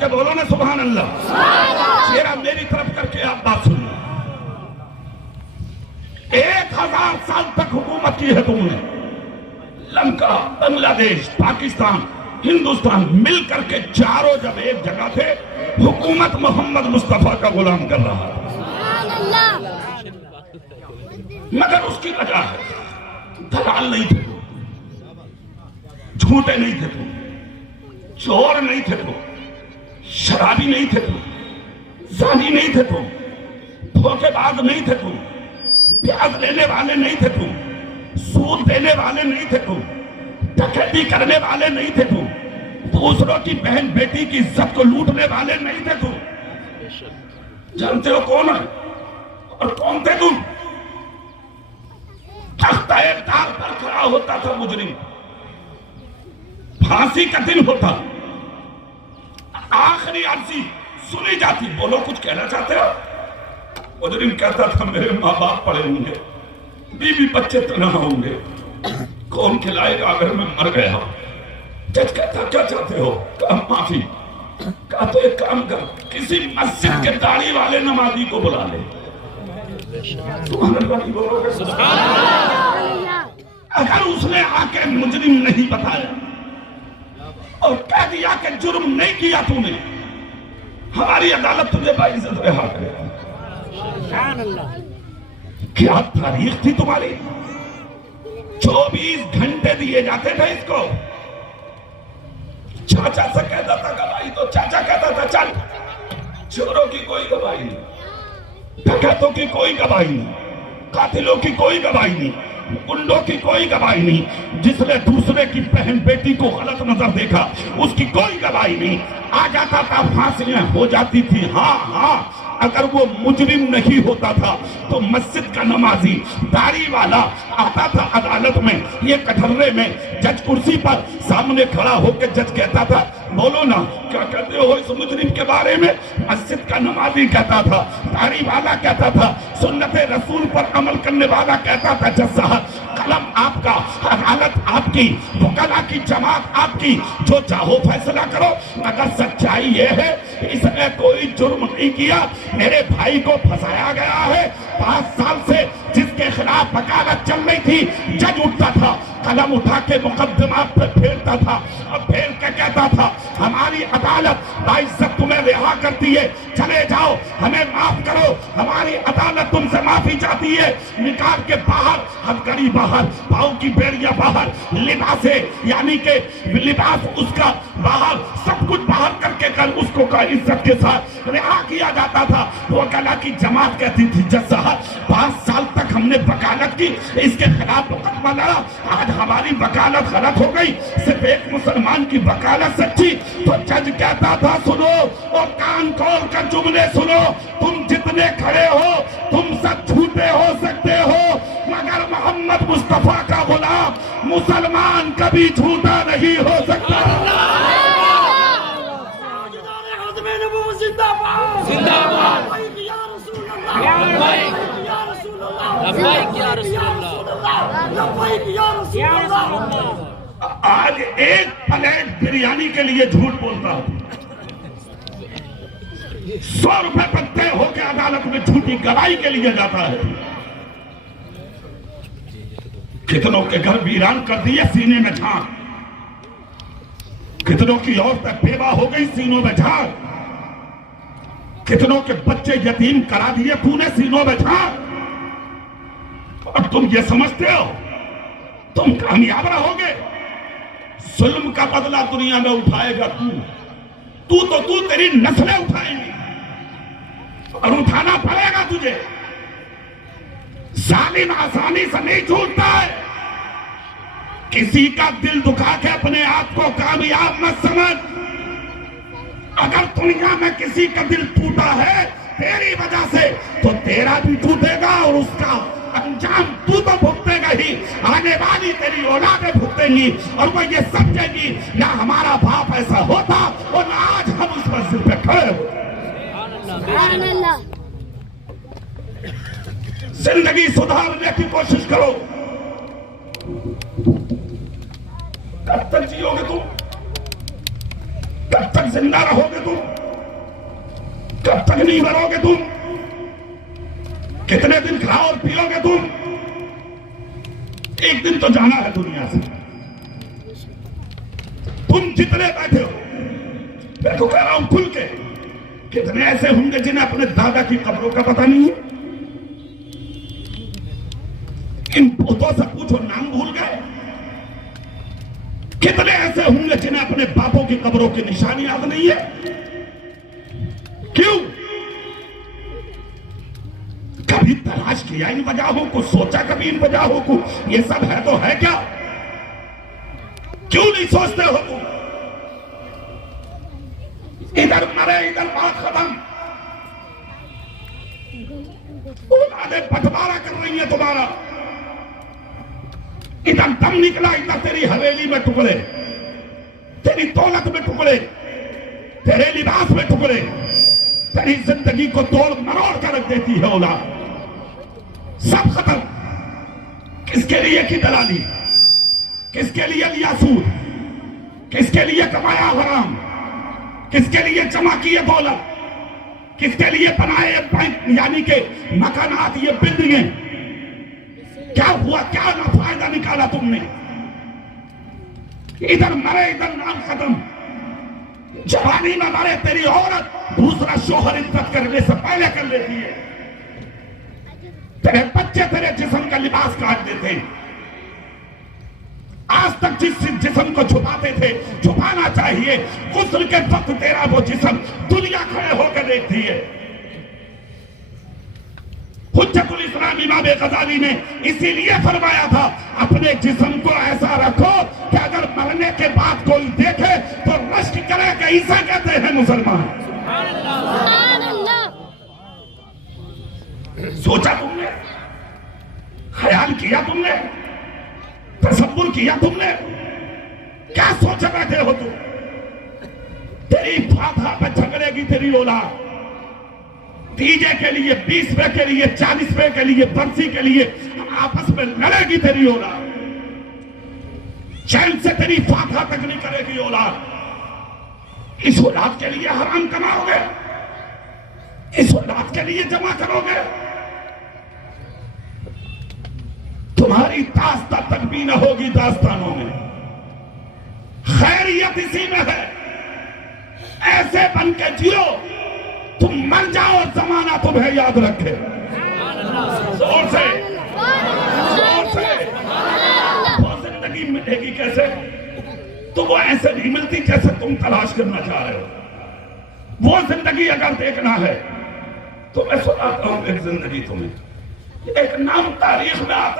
के बोलो ना सुभान अल्लाह। चेहरा मेरी तरफ करके आप बात सुनिए। 1000 साल तक हुकूमत की है तुमने। लंका, बांग्लादेश, पाकिस्तान, हिंदुस्तान मिलकर के चारों जब एक जगह थे, हुकूमत मोहम्मद मुस्तफा का गुलाम कर रहा था। मगर उसकी वजह है दलाल नहीं थे तुम, झूठे नहीं थे तुम, चोर नहीं थे तुम, शराबी नहीं थे तुम, जानी नहीं थे तुम, धोखेबाज नहीं थे तुम, ब्याज लेने वाले नहीं थे तुम, सूद देने वाले नहीं थे तुम, डकैती करने वाले नहीं थे तुम, दूसरों की बहन बेटी की इज्जत को लूटने वाले नहीं थे तुम। जानते हो कौन है और कौन थे तुम? तख्ता-ए-तार पर खड़ा होता था मुजरिम, फांसी का दिन होता, आखिरी अर्जी सुनी जाती। बोलो, कुछ कहना चाहते हो? मुजरिम कहता था मेरे माँ बाप पड़े होंगे, बीवी बच्चे तनहा होंगे, कौन खिलाएगा अगर मैं मर गया? जज कहता क्या चाहते हो? कहा माफी। कहा तो एक काम कर, किसी मस्जिद के दाढ़ी वाले नमाजी को बुला ले। अगर उसने आके मुजरिम नहीं बताया और कह दिया कि जुर्म नहीं किया तूने, हमारी अदालत तुझे बाइज्जत रिहा करेगी। क्या तारीख थी तुम्हारी? 24 घंटे दिए जाते थे इसको। चाचा से कहता था गवाही, तो चाचा कहता था चल। चोरों की कोई गवाही नहीं, डकैतों की कोई गवाही नहीं, कातिलों की कोई गवाही नहीं, गुंडों की कोई गवाही नहीं, जिसने दूसरे की बहन बेटी को गलत नजर देखा उसकी कोई गवाही नहीं। आ जाता था, फांसियां हो जाती थी। हाँ, अगर वो मुजरिम नहीं होता था तो मस्जिद का नमाजी दाढ़ी वाला आता था अदालत में, ये कटहरे में जज कुर्सी पर सामने खड़ा होकर जज कहता था बोलो ना क्या कहते हो इस मुजरिम के बारे में? मस्जिद का नमाजी कहता था, दाढ़ी वाला कहता था, सुन्नते रसूल पर अमल करने वाला कहता था जज साहब कलम आपका, अदालत आपकी, वकला की जमात आपकी, जो चाहो फैसला करो। मगर सच्चाई ये है इसने कोई जुर्म नहीं किया, मेरे भाई को फंसाया गया है। 5 साल से जिसके खिलाफ वकालत चल रही थी, जज उठता था, कलम उठा के मुकदमा पे फेरता था और फेर के कहता था हमारी अदालत बाइज्जत तुम्हें रिहा करती है, चले जाओ, हमें माफ करो, हमारी अदालत तुमसे माफी चाहती है। निकाल के बाहर, हथकड़ी बाहर, पाँव की बेड़ियां बाहर, लिबासे यानी के लिबास उसका बाहर, सब कुछ बाहर करके कर उसको का इज्जत के साथ रिहा किया जाता था। वो वकला की जमात कहती थी जज साहब 5 साल तक हमने वकालत की, इसके खिलाफ मुकदमा लड़ा, आज हमारी वकालत गलत हो गई, सिर्फ एक मुसलमान की वकालत सच्ची। तो जज कहता था सुनो और कान खोल कर जुमले सुनो, तुम जितने खड़े हो तुम सब झूठे हो सकते हो, मगर मोहम्मद मुस्तफा का गुलाम मुसलमान कभी झूठा नहीं हो सकता। आज एक प्लेट बिरयानी के लिए झूठ बोलता हूं, 100 रुपए पर तय होकर अदालत में झूठी गवाही के लिए जाता है। कितनों के घर वीरान कर दिए, सीने में झांक, कितनों की औरतें बेवा हो गई, सीनों में झांक, कितनों के बच्चे यतीम करा दिए तूने, सीनों में झांक। और तुम ये समझते हो तुम कामयाब रहोगे? जुल्म का बदला दुनिया में उठाएगा तू तेरी नस्लें उठाएंगी और उठाना पड़ेगा तुझे। जालिम आसानी से नहीं छूटता है। किसी का दिल दुखा के अपने आप को कामयाब मत समझ। अगर दुनिया में किसी का दिल टूटा है तेरी वजह से, तो तेरा भी टूटेगा और उसका अंजाम तू तो भुगतेगा ही, आने वाली तेरी औलादें भुगतेंगी और वो ये समझेगी ना हमारा बाप ऐसा होता और ना आज हम उस मस्जिद पे खड़े हो। जिंदगी सुधारने की कोशिश करो। कब तक जियोगे तुम? कब तक जिंदा रहोगे तुम? कब तक नहीं मरोगे तुम? कितने दिन खाओ और पियोगे तुम? एक दिन तो जाना है दुनिया से। तुम जितने बैठे हो, मैं तो कह रहा हूं खुल के, कितने ऐसे होंगे जिन्हें अपने दादा की कब्रों का पता नहीं है? इन भूतों से पूछो, नाम भूल गए? कितने ऐसे होंगे जिन्हें अपने बापों की कब्रों की निशानी याद नहीं है? क्यों? कभी तलाश किया इन वजहों को? सोचा कभी इन वजहों को? ये सब है तो है क्या? क्यों नहीं सोचते हो तुम? इधर मरे इधर बात खत्म। औलादे बंटवारा कर रही है तुम्हारा। इधर दम निकला, इधर तेरी हवेली में टुकड़े, तेरी दौलत में टुकड़े, तेरे लिबास में टुकड़े, तेरी जिंदगी को तोड़ मरोड़ कर रख देती है औलाद। सब खत्म। किसके लिए की दलाली? किसके लिए लिया सूद? किसके लिए कमाया हराम? किसके लिए जमा किए दौलत? किसके लिए बनाए बैंक यानी के मकानात, ये बिल्डिंगें? क्या हुआ? क्या ना फायदा निकाला तुमने? इधर मरे इधर नाम खत्म। जवानी में मरे तेरी औरत दूसरा शोहर इज्जत करने से पहले कर लेती है। तेरे बच्चे तेरे जिस्म का लिबास काट देते हैं। आज तक जिस जिस्म को छुपाते थे, छुपाना चाहिए, गुस्ल के वक्त तेरा वो जिस्म दुनिया खड़े होकर देखती है। हुज्जतुल इस्लाम इमाम गजाली ने इसीलिए फरमाया था, अपने जिस्म को ऐसा रखो कि अगर मरने के बाद कोई देखे तो रश्क करे कि ईसा कहते हैं मुसलमान। सोचा तुमने? ख्याल किया तुमने? तसव्वुर किया तुमने? क्या सोच बैठे हो तुम? तेरी फातहा पे झगड़ेगी तेरी औलाद, डीजे के लिए, 20 रुपए के लिए, 40 रुपए के लिए, बरसी के लिए आपस में लड़ेगी तेरी औलाद। चैन से तेरी फातहा तक नहीं करेगी औलाद। इस औलाद के लिए हराम कमाओगे? इस औलाद के लिए जमा करोगे? तुम्हारी दास्ता तक भी न होगी दास्तानों में। खैरियत इसी में है। ऐसे बन के जियो, तुम मर जाओ और जमाना तुम्हें याद रखे। जोर से, जोर से। वो जिंदगी मिलेगी कैसे? तो वो ऐसे नहीं मिलती जैसे तुम तलाश करना चाह रहे हो। वो जिंदगी अगर देखना है तो मैं सुनाता हूं एक जिंदगी तुम्हें। एक नाम तारीख में आता